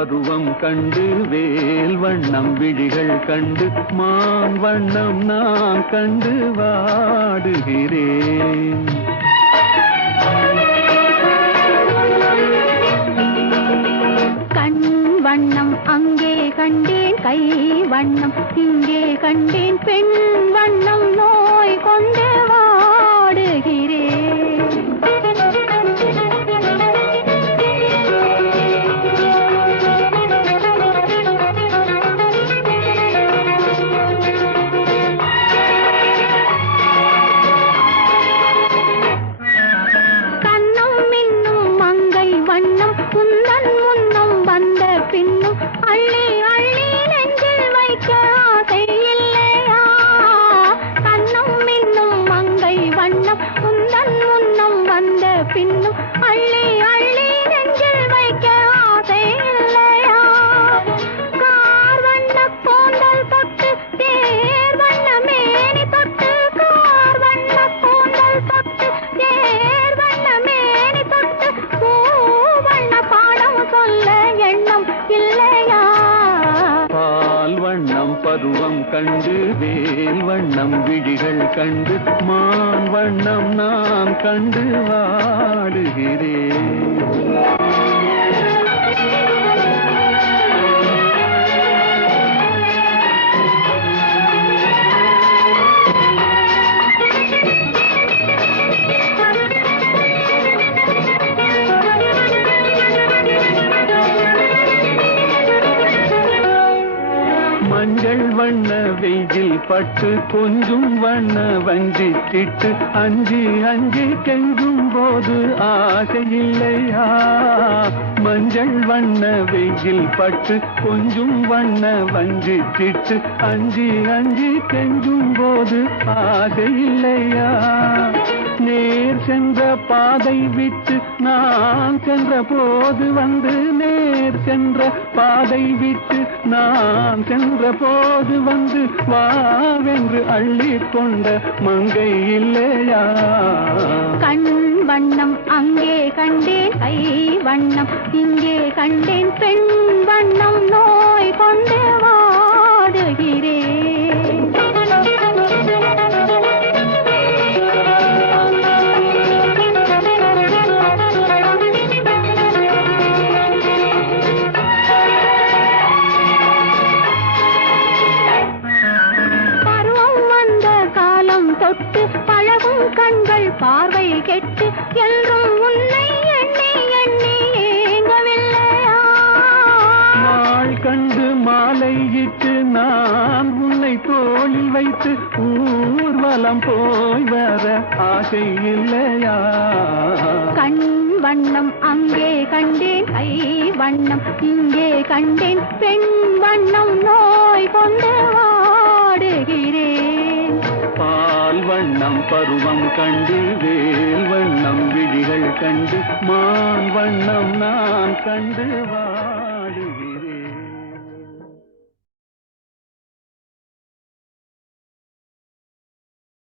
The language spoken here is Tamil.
பருவம் கண்டு வேல் வண்ணம் விழிகள் கண்டு மான் வண்ணம் நான் கண்டு வாடுகிறேன். கண் வண்ணம் அங்கே கண்டேன், கை வண்ணம் இங்கே கண்டேன், பெண் வண்ணம் நோய் கொண்டு வாடுகிறேன். கண்ணம் மின்னும் மங்கை வண்ணம் உந்தன் முன்னம் வந்த பின்னும் அள்ளி அள்ளி நெஞ்சில் வைக்க ஆசை இல்லையா? கண்ணம் மின்னும் மங்கை வண்ணம் உந்தன் முன்னம் வந்த பின்னும் அள்ளி அள்ளி நெஞ்சில் வைக்க ஆசை இல்லையா? கார் வண்ண கூந்தல் தொட்டு தேர் வண்ண மேனி தொட்டு, கார் வண்ண கூந்தல் தொட்டு தேர் வண்ண மேனி தொட்டு, பூ வண்ண பாடம் சொல்ல எண்ணம் இல்லையா? பால் வண்ணம் பருவம் கண்டு வேல் வண்ணம் விழிகள் கண்டு மான் வண்ணம் நான் கண்டு வாடுகிறேன். மஞ்சள் வண்ண வெயில் பட்டு கொஞ்சம் வண்ண வஞ்சி திட்டு அஞ்சி அஞ்சி கெஞ்சும் போது ஆசை இல்லையா? மஞ்சள் வண்ண வெயில் பட்டு கொஞ்சம் வண்ண வஞ்சி திட்டு அஞ்சி அஞ்சி கெஞ்சும் போது ஆசை இல்லையா? நேர் சென்ற பாதை விட்டு நான் சென்ற போது வந்து, நேர் சென்ற பாதை விட்டு நான் சென்ற போது வந்து வாவென்று அள்ளி கொண்ட மங்கை இல்லையா? கண் வண்ணம் அங்கே கண்டேன், கை வண்ணம் இங்கே கண்டேன், பெண் வண்ணம் நோய் கொண்டு வாடுகிறேன். தொட்டு பழகும் கண்கள் பார்வை கெட்டு என்றும் உன்னை எண்ணி எண்ணி ஏங்கவில்லையா? நாள் கண்டு மாலையிட்டு நான் உன்னை தோளில் வைத்து ஊர்வலம் போய் வர ஆசை இல்லையா? கண் வண்ணம் அங்கே கண்டேன், கை வண்ணம் இங்கே கண்டேன், பெண் வண்ணம் நோய் கொண்டு வாடுகிறேன். பால் வண்ணம் பருவம் கண்டு வேல் வண்ணம் விழிகள் கண்டு மான் வண்ணம் நான் கண்டு வாடுகிறேன்.